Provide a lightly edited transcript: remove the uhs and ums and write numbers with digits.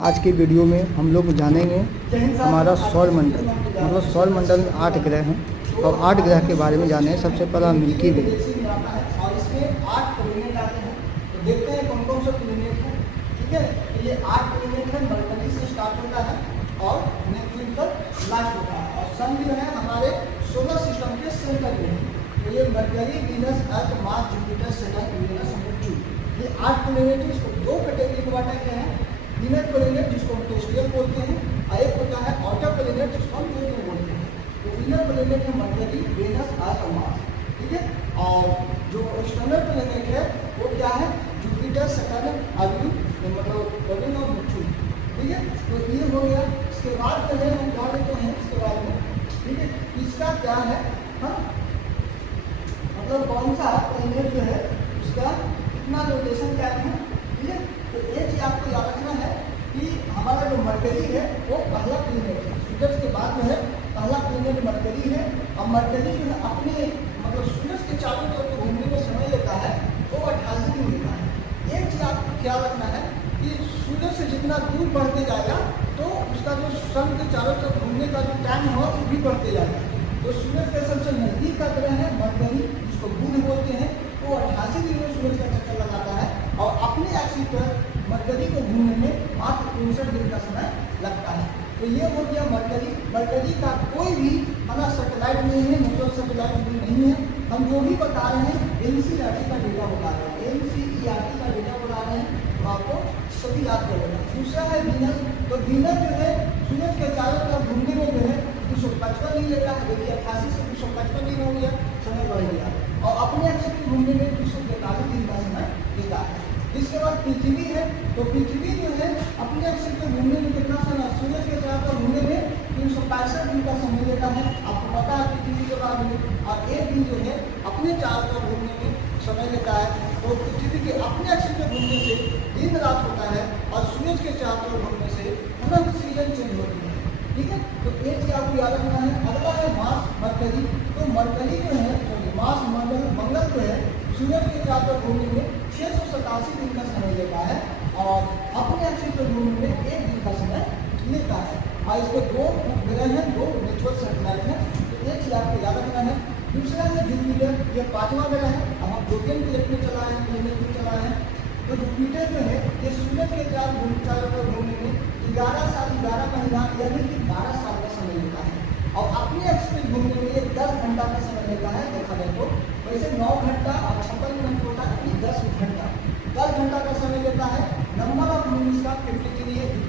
आज की वीडियो में हम लोग जानेंगे हमारा सौर मंडल, मतलब सौर मंडल में 8 ग्रह हैं और 8 ग्रह के बारे में जाने। सबसे पहला मिल्की वे। और इसमें 8 प्लेनेट आते हैं, तो देखते हैं कौन कौन सा प्लेनेट है। ठीक है, तो ये 8 प्लेनेट है, मरकरी से स्टार्ट होता है और नेपच्यून तक लास्ट होता है। और सन जो है हमारे सोलर सिस्टम के सेंटर में है। तो ये Mercury, Venus, Earth, Mars, Jupiter, Saturn, Uranus, Neptune, ये 8 प्लेनेट है। इसको दो कैटेगरी में बांटा गया है। इनर प्लेनेट जिसको हम टेरेस्ट्रियल बोलते हैं, और एक होता है आउटर प्लेनेट जिसको हम यूरेनस बोलते हैं। तो इनर प्लेनेट है मरकरी, वीनस, अर्थ और मार्स। ठीक है, और जो एक्सटर्नल प्लेनेट है वो क्या है, जुपिटर, सैटर्न, अर्थ, मतलब यूरेनस और नेपच्यून। ठीक है, तो ये हो गया। इसके बाद जो है हम जान लेते हैं इसके बारे में। ठीक है, इसका क्या है, हाँ मतलब कौन सा प्लेनेट जो है उसका कितना रोटेशन क्या है। ठीक है, तो ये चीज आपको याद रखना है कि हमारा जो मरकरी है वो पहला प्लेनेट है। सूरज के बाद जो है पहला प्लेनेट मरकरी है। और मरकरी जो है अपने मतलब सूरज के चारों तरफ घूमने में समय लेता है वो 88 दिन लेता है। एक चीज आपको ख्याल रखना है कि सूरज से जितना दूर बढ़ते जाएगा तो उसका जो सन के चारों तरफ घूमने का जो टाइम है वो भी बढ़ते जाएगा। तो सूरज के सबसे नजदीक का ग्रह है मरकरी, जिसको बुध बोलते हैं। वो 88 दिन में सूरज का चक्कर लगाता है और अपने एक्सिस पर मरकरी को घूमने में मात्र 63 दिन का समय लगता है। तो ये हो गया मरकरी। मरकरी का कोई भी हमारा सैटेलाइट नहीं है, नेचुरल सैटेलाइट भी नहीं है। हम जो भी बता रहे हैं एनसीईआरटी का डेटा बता रहे हैं, एनसीईआरटी का डेटा बता रहे हैं, तो आपको सभी याद कर लेना। दूसरा है वीनस। तो वीनस जो है सूरज के चारों तरफ घूमने में जो है 255 दिन लेता है। देखिए 88 से 255 दिन हो गया, समय बढ़ गया। और अपने एक्सिस पर घूमने में 243 दिन का समय लेता है। इसके बाद पृथ्वी है। तो पृथ्वी जो है अपने एक्सिस पर घूमने में कितना समय, सूरज के चारों तरफ घूमने में 365 दिन का समय लेता है। आपको पता है पृथ्वी के बारे में। और एक दिन जो है अपने चारों तरफ घूमने में समय लेता है। तो पृथ्वी के अपने एक्सिस पर घूमने से दिन रात होता है और सूरज के चारों तरफ घूमने से अनंत सीजन चेंज होती है। ठीक है, तो एक चीज आपको याद रखना है। अगला है मार्स, मरकरी। तो मरकरी जो है मार्स, मंगल जो है सूरज के चारों तरफ घूमने में 687 दिन का समय लेता है और अपने एक्सिस पर घूमने में 1 दिन का समय लेता है। और इसके दो ग्रह हैं, दो नेचुरल सैटेलाइट हैं। तो एक चीज आपको याद रखना है। दूसरा है जुपिटर, ये 5वां ग्रह है। अब हम प्रोटीन प्लेनेट में चला है, प्लेनेट में चला है। तो जुपिटर जो है ये सूरज के चारों तरफ घूमने में 11 साल 11 महीना यानी कि 12 साल का समय लेता है। और अपने एक्सिस पर घूमने में 10 घंटा का समय लेता है। देखा जाए तो वैसे 9 घंटा